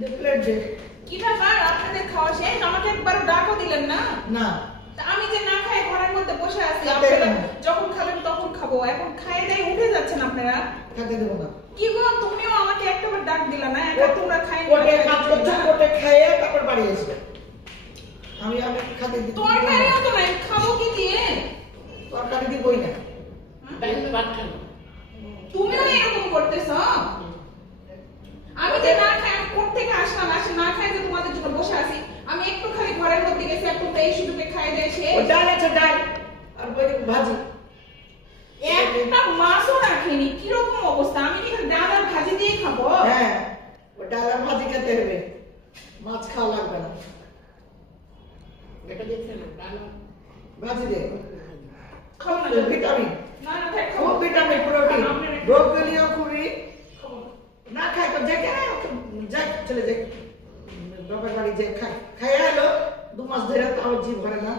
Plate দে। কি ব্যাপার আপনাদের খাওয়া শেষ? আমাকে একবার ডাকও দিলেন না। না তা আমি যে না খাই ঘরের মধ্যে বসে আছি, খেতে আপনারা দেবো না। যখন খাবেন তখন খাবো, এখন খাইয়ে দাই উঠে যাচ্ছেন আপনারা। খেতে দেবো না। কি গো, তুমিও আমাকে একটাবার ডাক দিলা না, একা তোমরা খাই ওটে মাত্র ওটে খাইয়ে তারপর বাড়ি এসে আমি খেতে দিই। তরকারিও তো নাই, খাবো কি দিয়ে? তরকারি দিবই না। তুমিও এরকম করতেছো। আমি যে না খাই, আমি কোথা থেকে আসলাম, আসে না খাই যে তোমাদের জন্য বসে আছি। আমি একটু খালি ঘরের মধ্যে গেছি, একটু এই শুধুকে খাই দেয় সে। ও ডাল আছে, ডাল আর বই ভাজি। একটা মাছও রাখিনি, কিরকম অবস্থা? আমি কি খালি ডাল আর ভাজি দিয়ে খাবো? হ্যাঁ, ও ডাল আর ভাজি খেতে হবে, মাছ খাওয়া লাগবে না। ভাজি দে। খাবো না। ভিটামিন, না না থাক, খাবো। খুব ভিটামিন, প্রোটিন, ব্রোকলিও খুবই না খায় তো যে কেন যাই চলে যাই বাবার বাড়ি যে খায় এলো 2 মাস ধরে তাও জি ভরে না।